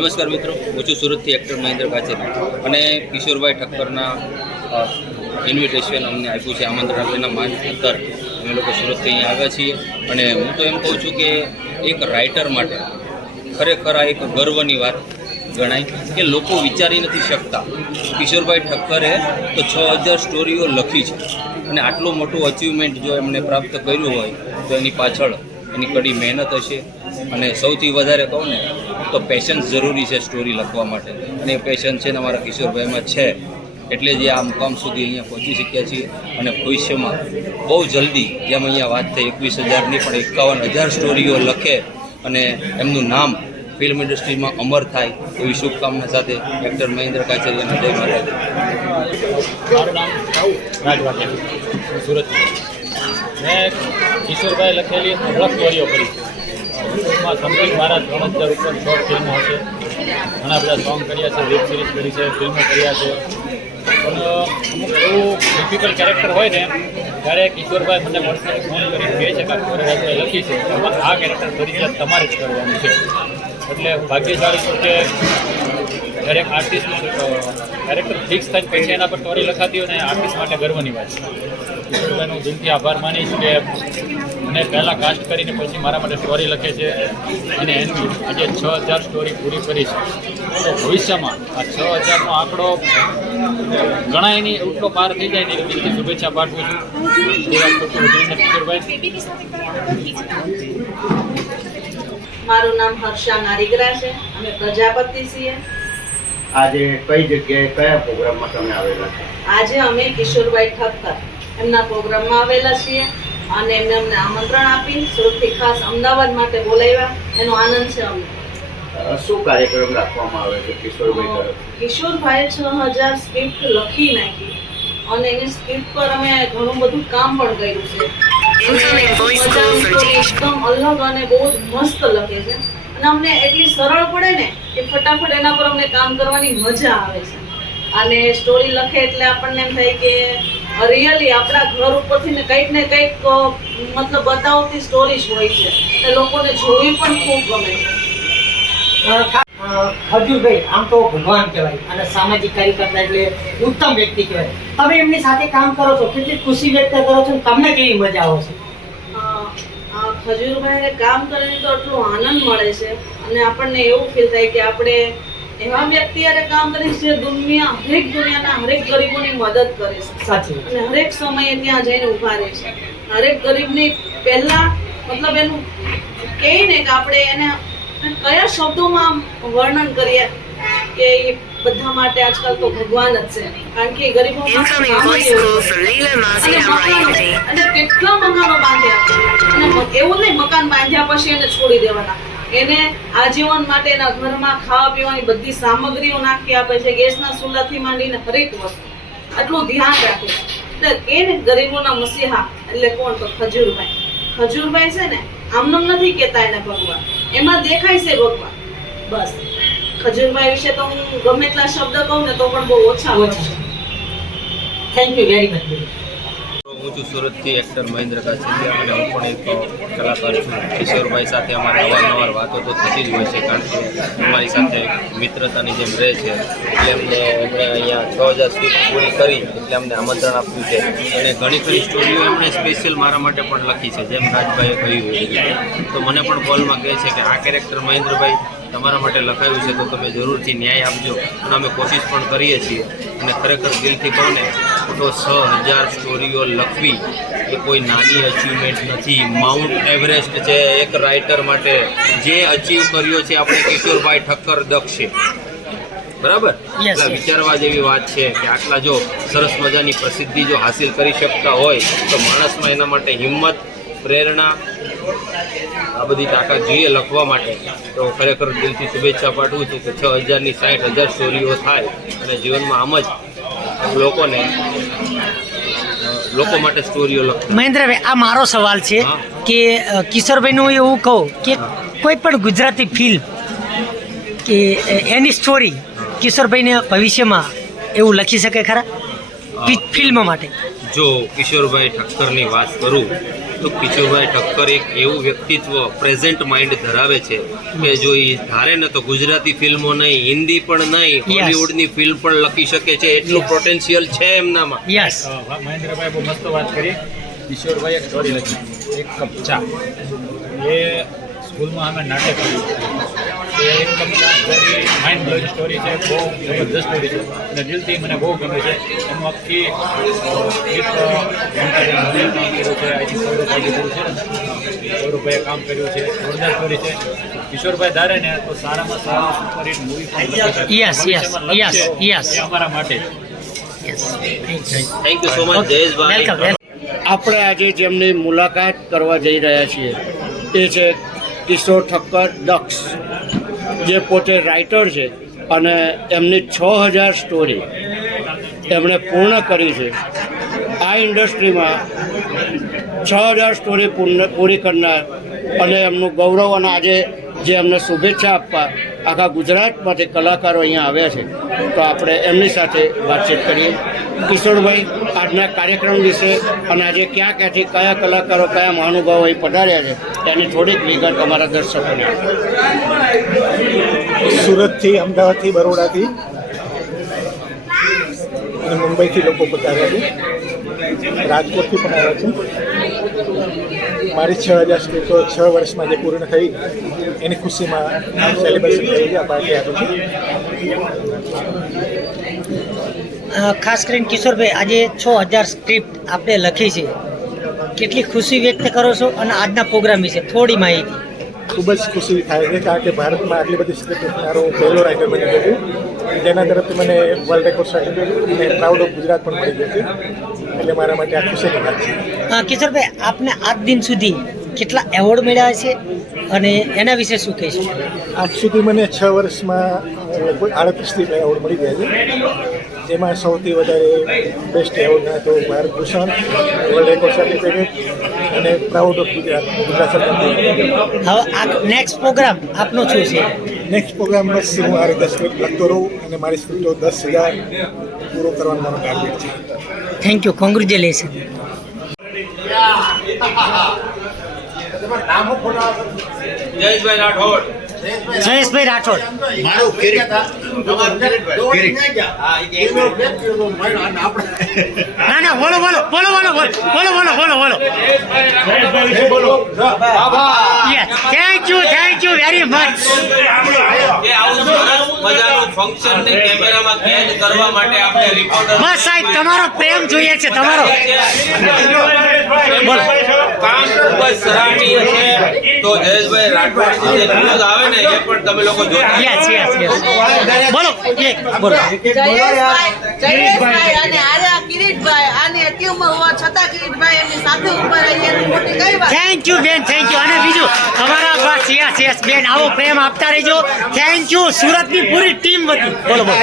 નમસ્કાર મિત્રો, હું છું સુરતથી એક્ટર મહેન્દ્ર કાચેરી અને કિશોરભાઈ ઠક્કરના ઇન્વિટેશન અમને આપ્યું છે, આમંત્રણ આપીના માન ખાતર અમે લોકો સુરતથી અહીં આવ્યા છીએ. અને હું તો એમ કહું છું કે એક રાઇટર માટે ખરેખર આ એક ગર્વની વાત ગણાય કે લોકો વિચારી નથી શકતા. કિશોરભાઈ ઠક્કરે તો 6000 સ્ટોરીઓ લખી છે અને આટલું મોટું અચીવમેન્ટ જો એમને પ્રાપ્ત કર્યું હોય તો એની પાછળ એની કડી મહેનત હશે. અને સૌથી વધારે કહું ને તો પેશન્સ જરૂરી છે સ્ટોરી લખવા માટે, અને એ પેશન્સ છે ને અમારા કિશોરભાઈમાં છે, એટલે જ આ મુકામ સુધી અહીંયા પહોંચી શક્યા છીએ. અને ભવિષ્યમાં બહુ જલ્દી જેમ અહીંયા વાત થઈ 21000ની પણ 51000 સ્ટોરીઓ લખે અને એમનું નામ ફિલ્મ ઇન્ડસ્ટ્રીમાં અમર થાય એવી શુભકામના સાથે એક્ટર મહેન્દ્ર કાચેરી અને જય માતાજી. મારું નામ સુરત. મેં કિશોરભાઈ લખેલી અઢળક સ્ટોરીઓ કરી છે. યુટ્યુબમાં સમથિંગ મારા 3000 ઉપર શોર્ટ ફિલ્મો છે, ઘણા બધા સોંગ કર્યા છે, વેબ સિરીઝ કરી છે, ફિલ્મો કર્યા છે. પણ અમુક એવું ડિફિકલ્ટ કેરેક્ટર હોય ને ત્યારે કિશોરભાઈ મને મળશે ફોન કરીને કહે છે કે કિશોરભાઈ લખી છે, એમાં આ કેરેક્ટર ફરજિયાત તમારે જ કરવાનું છે. એટલે ભાગ્યશાળી છું કે દરેક આર્ટિસ્ટનું કેરેક્ટર ફિક્સ થાય પછી એના પર સ્ટોરી લખાતી હોય ને આર્ટિસ્ટ માટે ગર્વની વાત છે. કિશોરભાઈનો દિલથી આભાર માનીશ કે મને પહેલાં કાસ્ટ કરીને પછી મારા માટે સ્ટોરી લખે છે અને એની આજે 6000 સ્ટોરી પૂરી કરી છે. તો ભવિષ્યમાં આ 6000નો આંકડો ઘણા એની એટલો પાર થઈ જાય એની દિલથી શુભેચ્છા પાઠવું છું. કિશોરભાઈ. મારું નામ હર્ષા નારીગરા છે, અમે પ્રજાપતિ છીએ. આજે કઈ જગ્યાએ કયા પ્રોગ્રામમાં તમે આવેલા છો? આજે અમે કિશોરભાઈ ઠક્કર એમના પ્રોગ્રામમાં આવેલા છીએ અને એમને અમને આમંત્રણ આપી સુરતથી ખાસ અમદાવાદ માટે બોલાવ્યા. એનો આનંદ છે અમને. શું કાર્યક્રમ રાખવામાં આવે છે કિશોરભાઈ તરફ? કિશોરભાઈએ 6000 સ્ક્રિપ્ટ લખી નાખી અને એની સ્ક્રિપ્ટ પર અમે ઘણું બધું કામ પણ કર્યું છે. એકદમ અલગ અને બહુ જ મસ્ત લખે છે અને અમને એટલી સરળ પડે ને કે ફટાફટ એના પર અમને કામ કરવાની મજા આવે છે. અને સ્ટોરી લખે એટલે આપણને એમ થાય કે રિયલી આપણા ઘર ઉપરથી ને કંઈક મતલબ બતાવતી સ્ટોરી જ હોય છે, એટલે લોકોને જોવી પણ ખૂબ ગમે છે. ખજૂરભાઈ આમ તો ભગવાન કહેવાય અને સામાજિક કાર્યકર્તા એટલે ઉત્તમ વ્યક્તિ કહેવાય. તમે એમની સાથે કામ કરો છો, કેટલી ખુશી વ્યક્ત કરો છો, તમને કેવી મજા આવે છે? ખજૂરભાઈને કામ કરીને તો એટલું આનંદ મળે છે અને આપણને એવું ફીલ થાય કે આપણે એવા વ્યક્તિ હારે કામ કરીએ જે દુનિયાના હરેક ગરીબોની મદદ કરે છે. સાચી. અને હરેક સમયે ત્યાં જઈને ઊભા રહે છે. હરેક ગરીબની પહેલા મતલબ એનું કહીએ ને કે આપણે એને કયા શબ્દોમાં વર્ણન કરીએ કે એ બધા માટે આજકાલ તો ભગવાન જ છે, કારણ કે ગરીબો અને કેટલા મકાનો બાંધ્યા અને એવું નહીં મકાન બાંધ્યા પછી એને છોડી દેવાના, એને આજીવન માટે એના ઘરમાં ખાવા પીવાની બધી સામગ્રીઓ નાખી આપે છે, ગેસના ચૂલાથી માંડીને હરેક વસ્તુ આટલું ધ્યાન રાખે છે. એટલે એને ગરીબોના મસીહા એટલે કોણ? તો ખજૂરભાઈ. ખજૂરભાઈ છે ને આમનામ નથી કહેતા એને ભગવાન, એમાં દેખાય છે ભગવાન. બસ ખજૂરભાઈ વિશે તો હું ગમે એટલા શબ્દ કહું ને તો પણ બહુ ઓછા હોય છે. Thank you very much. હું છું સુરતથી એક્ટર મહેન્દ્ર કાચેરી અને હું પણ એક કલાકાર છું. કિશોરભાઈ સાથે અમારે અવારનવાર વાતો તો થતી જ હોય છે, કારણ કે અમારી સાથે મિત્રતાની જેમ રહે છે. એટલે એમણે અહીંયા 6000 સ્ક્રિપ્ટ પૂરી કરી એટલે અમને આમંત્રણ આપ્યું છે. અને ઘણી ખરી સ્ટોરીઓ એમણે સ્પેશિયલ મારા માટે પણ લખી છે, જેમ રાજભાઈએ કહ્યું. તો મને પણ કોલમાં કહે છે કે આ કેરેક્ટર મહેન્દ્રભાઈ તમારા માટે લખાયું છે તો તમે જરૂરથી ન્યાય આપજો. અને અમે કોશિશ પણ કરીએ છીએ. અને ખરેખર દિલથી કહું ને તો 6000 સ્ટોરીઓ લખવી એ કોઈ નાની અચીવમેન્ટ નથી. માઉન્ટ એવરેસ્ટ છે એક રાઇટર માટે. જે અચીવ કર્યો છે આપણે કિશોરભાઈ ઠક્કર દક્ષ છે, બરાબર? વિચારવા જેવી વાત છે કે આટલા જો સરસ મજાની પ્રસિદ્ધિ જો હાસિલ કરી શકતા હોય તો માણસમાં એના માટે હિંમત, પ્રેરણા, આ બધી તાકાત જોઈએ લખવા માટે. તો ખરેખર દિલથી શુભેચ્છા પાઠવું છું કે 6000ની 60000 સ્ટોરીઓ થાય અને જીવનમાં આમ જ લોકો માટે સ્ટોરીઓ લખો. મહેન્દ્રભાઈ, આ મારો સવાલ છે કે કિશોરભાઈનું એવું કહું કે કોઈ પણ ગુજરાતી ફિલ્મ કે એની સ્ટોરી કિશોરભાઈને ભવિષ્યમાં એવું લખી શકે ખરા ફિલ્મ માટે? જો કિશોરભાઈ ઠક્કરની વાત કરું તો કિશોરભાઈ ઠક્કર એક એવું વ્યક્તિત્વ પ્રેઝન્ટ માઇન્ડ ધરાવે છે કે જો એ ધારે ને તો ગુજરાતી ફિલ્મો નહીં, હિન્દી પણ નહીં, હોલિવૂડની ફિલ્મ પણ લખી શકે છે, એટલું પોટેન્શિયલ છે એમનામાં. યસ, મહેન્દ્રભાઈ બહુ મસ્ત વાત કરી. કિશોરભાઈ એક સ્ટોરી લખી, એક કપ ચા. એ સ્કૂલમાં અમે નાટક કર્યું. એ એક કપ ચા સ્ટોરી માઇન્ડ બ્લોઈંગ સ્ટોરી છે, બહુ જબરદસ્ત સ્ટોરી છે અને દિલથી મને બહુ ગમે છે. એનું આખી એક સૌરભભાઈએ કામ કર્યું છે, જોરદાર સ્ટોરી છે. કિશોરભાઈ ધારે ને તો સારામાં સારું સુપરહિટ મૂવી પણ લખી શકે. Yes, yes, yes, yes. એ અમારા માટે thank you so much Jayeshbhai. Welcome. આપણે આજે જેમની મુલાકાત કરવા જઈ રહ્યા છીએ એ છે કિશોર ઠક્કર દક્ષ, જે પોતે રાઇટર છે અને એમની 6000 સ્ટોરી એમણે પૂર્ણ કરી છે. આ ઇન્ડસ્ટ્રીમાં 6000 સ્ટોરી પૂરી કરનાર અને એમનું ગૌરવ, અને આજે જે એમને શુભેચ્છા આપવા આખા ગુજરાતમાંથી કલાકારો અહીંયા આવ્યા છે, તો આપણે એમની સાથે વાતચીત કરીએ. કિશોરભાઈ, આજના કાર્યક્રમ વિશે અને આજે ક્યાં ક્યાંથી કયા કલાકારો, કયા મહાનુભાવો અહીં પધાર્યા છે એની થોડીક વિગત અમારા દર્શકોને. સુરતથી, અમદાવાદથી, બરોડાથી અને મુંબઈથી લોકો પધાર્યા છે. રાજકોટથી પણ આવ્યા છે. મારી 6000 સ્ક્રિપ્ટો 6 વર્ષમાં જે પૂર્ણ થઈ એની ખુશીમાં સેલિબ્રેશન કરી આ પાર્ટી આપી છે. ખાસ કરીને કિશોરભાઈ, આજે 6000 સ્ક્રિપ્ટ આપણે લખી છે, કેટલી ખુશી વ્યક્ત કરો છો અને આજના પ્રોગ્રામ વિશે થોડી માહિતી. ખૂબ જ ખુશી થાય છે કારણ કે ભારતમાં આટલી બધી સ્ક્રિપ્ટ લખનારો પહેલો રાઇટર બની ગયો છું, જેના તરફથી મને વર્લ્ડ રેકોર્ડ સર્ટિફિકેટ અને પ્રાઉડ ઓફ ગુજરાત પણ મળી ગયો છે. એટલે મારા માટે આ ખુશીની વાત છે. કિશોરભાઈ, આપને આજ દિન સુધી કેટલા એવોર્ડ મળ્યા છે અને એના વિશે શું કહીશું? આજ સુધી મને 6 વર્ષમાં લગભગ 38 એવોર્ડ મળી ગયા છે. જેમાં સૌથી વધારે બેસ્ટ એવોર્ડ ગણાય તો Bharat Bhushan, world record certificate અને પ્રાઉડ ઓફ ગુજરાત સરકાર. હવે આ નેક્સ્ટ પ્રોગ્રામ આપનો શું છે? નેક્સ્ટ પ્રોગ્રામ બસ હું આ રીતે સ્ક્રિપ્ટ લખતો રહું અને મારી સ્ક્રિપ્ટો 10,000 પૂરો કરવાનો મારો ટાર્ગેટ છે. Thank you, congratulation. Jayeshbhai Rathod. Jayeshbhai Rathod. ના ના, બોલો બોલો બોલો બોલો બોલો બોલો બોલો બોલો બોલો. Thank you very much. કે આવું સરસ મજાનું ફંક્શન ને કેમેરામાં કેદ કરવા માટે આપણે રિપોર્ટર બસ સાહેબ, તમારો પ્રેમ જોઈએ છે, તમારો. બોલો. કામ ખૂબ જ સરાહનીય છે. તો જયેશભાઈ રાઠોડની જે ન્યૂઝ આવે ને એ પણ તમે લોકો જોતા યસ યસ યસ. બોલો બોલો. જયેશભાઈ અને આજે આ કિરીટભાઈ, આની એટલી ઉંમર હોવા છતાં કિરીટભાઈ એમની સાથે ઉભા રહી એની મોટી કઈ વાત. થેન્ક યુ બેન, થેન્ક યુ. અને બીજું તમારા બસ યસ યસ બેન, આવો પ્રેમ આપતા રહેજો. Thank you. સુરતની પૂરી ટીમ વતી બોલો બોલો.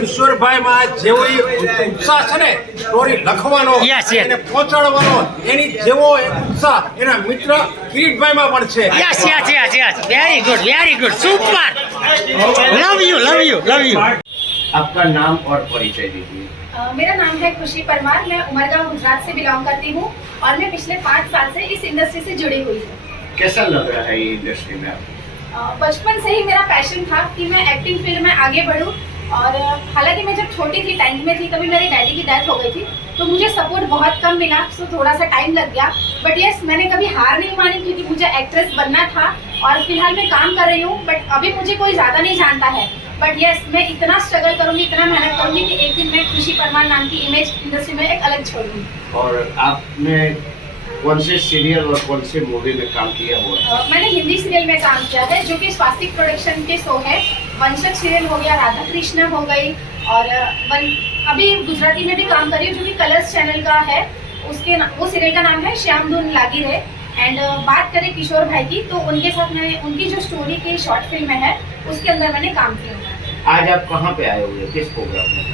કિશોરભાઈમાં જેવો ઉત્સાહ છે ને સ્ટોરી લખવાનો Yes, yes. એને પહોંચાડવાનો, એની જેવો ઉત્સાહ એના મિત્ર કિરીટભાઈમાં પણ છે. Yes yes yes yes. Very good, super. Love you love you love you. આપકા નામ और परिचय दीजिए. मेरा नाम है खुशी परमार। मैं उमरगांव गुजरात से बिलोंग करती हूँ और मैं पिछले 5 साल से इस इंडस्ट्री से जुड़ी हुई हूँ। कैसा लग रहा है ये इंडस्ट्री में आपको? बचपन से ही मेरा पैशन था कि मैं एक्टिंग फील्ड में आगे बढ़ूँ और हालांकि मैं जब छोटी थी 10th में थी तभी मेरे डैडी की डेथ हो गई थी, तो मुझे सपोर्ट बहुत कम मिला, सो थोड़ा सा टाइम लग गया। बट यस, मैंने कभी हार नहीं मानी क्योंकि मुझे एक्ट्रेस बनना था और फिलहाल मैं काम कर रही हूँ, बट अभी मुझे कोई ज़्यादा नहीं जानता है। बट यस, मैं इतना स्ट्रगल करूँगी, इतना मेहनत करूँगी कि एक दिन मैं खुशी परमार नाम की इमेज इंडस्ट्री में एक अलग छोड़ूंगी। और आपने कौन से सीरियल और कौन से मूवी में काम किया हुआ है? मैंने हिंदी सीरियल में काम किया है जो कि स्वास्तिक प्रोडक्शन के शो है। वंशक सीरियल हो गया, राधा कृष्ण हो गई और अभी गुजराती में भी काम कर रही हूँ जो कि कलर्स चैनल का है। वो सीरियल का नाम है श्याम धुन लागी रे। एंड बात करें किशोर भाई की, तो उनके साथ मैंने उनकी जो स्टोरी की शॉर्ट फिल्म है उसके अंदर मैंने काम किया। आज आप कहाँ पे आए हुए, किस प्रोग्राम में?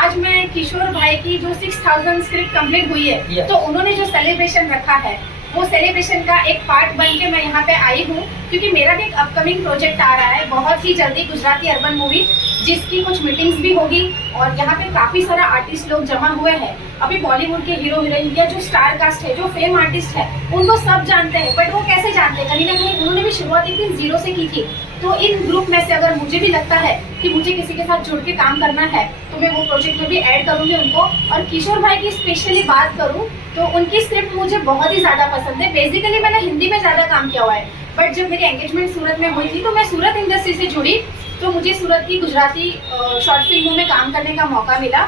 आज मैं किशोर भाई की जो 6000 स्क्रिप्ट कंप्लीट हुई है, तो उन्होंने जो सेलिब्रेशन रखा है वो सेलिब्रेशन का एक पार्ट बन के मैं यहाँ पे आई हूँ, क्योंकि मेरा भी एक अपकमिंग प्रोजेक्ट आ रहा है बहुत ही जल्दी, गुजराती अर्बन मूवी, जिसकी कुछ मीटिंग्स भी होगी और यहाँ पे काफ़ी सारा आर्टिस्ट लोग जमा हुए हैं। अभी बॉलीवुड के हीरो हीरोइन या जो स्टार कास्ट है, जो फेम आर्टिस्ट है, उनको सब जानते हैं, बट वो कैसे जानते हैं, कहीं ना कहीं उन्होंने भी शुरुआत एक दिन जीरो से की थी। तो इन ग्रुप में से अगर मुझे भी लगता है कि मुझे किसी के साथ जुड़ के काम करना है, तो मैं वो प्रोजेक्ट में भी ऐड करूँगी उनको। और किशोर भाई की स्पेशली बात करूँ तो उनकी स्क्रिप्ट मुझे बहुत ही ज़्यादा पसंद है। बेसिकली मैंने हिंदी में ज़्यादा काम किया हुआ है, बट जब मेरी एंगेजमेंट सूरत में हुई थी तो मैं सूरत इंडस्ट्री से जुड़ी, तो मुझे सूरत की गुजराती शॉर्ट फिल्मों में काम करने का मौका मिला।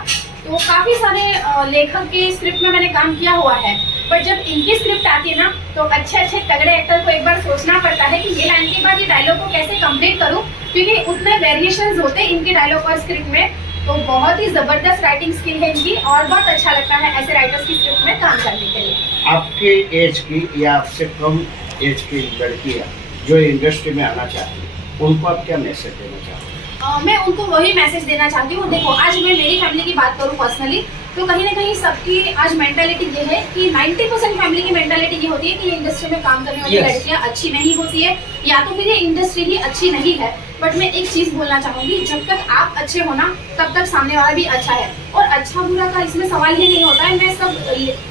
तो काफ़ी सारे लेखक के स्क्रिप्ट में मैंने काम किया हुआ है, पर जब इनकी स्क्रिप्ट आती है ना, तो अच्छे अच्छे तगड़े एक्टर को एक बार सोचना पड़ता है कि ये लाइन के बाद ये डायलॉग को कैसे कंप्लीट करूं, क्योंकि उतने वेरिएशंस होते हैं इनके डायलॉग और स्क्रिप्ट में। तो बहुत ही ज़बरदस्त राइटिंग स्किल है इनकी, और बहुत अच्छा लगता है ऐसे राइटर्स की स्क्रिप्ट में काम करने के लिए। आपके एज की या आपसे कम एज की लड़कियाँ जो इंडस्ट्री में आना चाहती हैं, उनको आप क्या मैसेज देना चाहते हैं? मैं उनको वही मैसेज देना चाहती हूँ। देखो, आज मैं मेरी फैमिली की बात करूँ पर्सनली, तो कहीं ना कहीं सबकी आज मेंटालिटी ये है कि 90% फैमिली की मेंटालिटी ये होती है कि ये इंडस्ट्री में काम करने वाली लड़कियाँ अच्छी नहीं होती है, या तो फिर ये इंडस्ट्री ही अच्छी नहीं है। बट मैं एक चीज़ बोलना चाहूँगी, जब तक आप अच्छे हो ना, तब तक सामने वाला भी अच्छा है। और अच्छा बुरा का इसमें सवाल ही नहीं होता है। मैं सब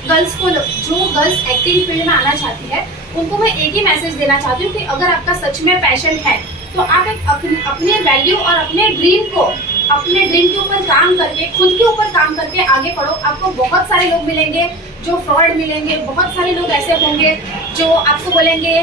गर्ल्स को, जो गर्ल्स एक्टिंग फील्ड में आना चाहती है, उनको मैं एक ही मैसेज देना चाहती हूँ कि अगर आपका सच में पैशन है, तो आप एक अपने वैल्यू और अपने ड्रीम के ऊपर काम करके, खुद के ऊपर काम करके आगे बढ़ो। आपको बहुत सारे लोग मिलेंगे जो फ्रॉड मिलेंगे, बहुत सारे लोग ऐसे होंगे जो आपको बोलेंगे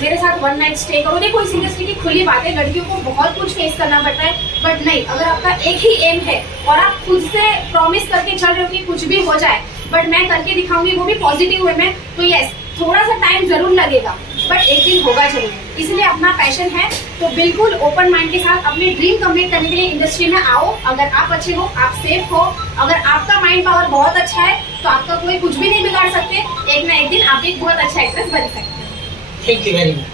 मेरे साथ वन नाइट स्टे करो। देखो, इस इंडस्ट्री की खुली बात है, लड़कियों को बहुत कुछ फेस करना पड़ता है, बट नहीं, अगर आपका एक ही एम है और आप खुद से प्रॉमिस करके चल रहे हो कि कुछ भी हो जाए बट मैं करके दिखाऊंगी, वो भी पॉजिटिव वे में, तो यस, थोड़ा सा टाइम जरूर लगेगा बट एक दिन होगा जरूर। इसलिए अपना पैशन है तो बिल्कुल ओपन माइंड के साथ अपने ड्रीम कंप्लीट करने के लिए इंडस्ट्री में आओ। अगर आप अच्छे हो, आप सेफ हो, अगर आपका माइंड पावर बहुत अच्छा है, तो आपका कोई कुछ भी नहीं बिगाड़ सकते। एक ना एक दिन आप एक बहुत अच्छा एक्ट्रेस बन सकते हैं। Thank you very much.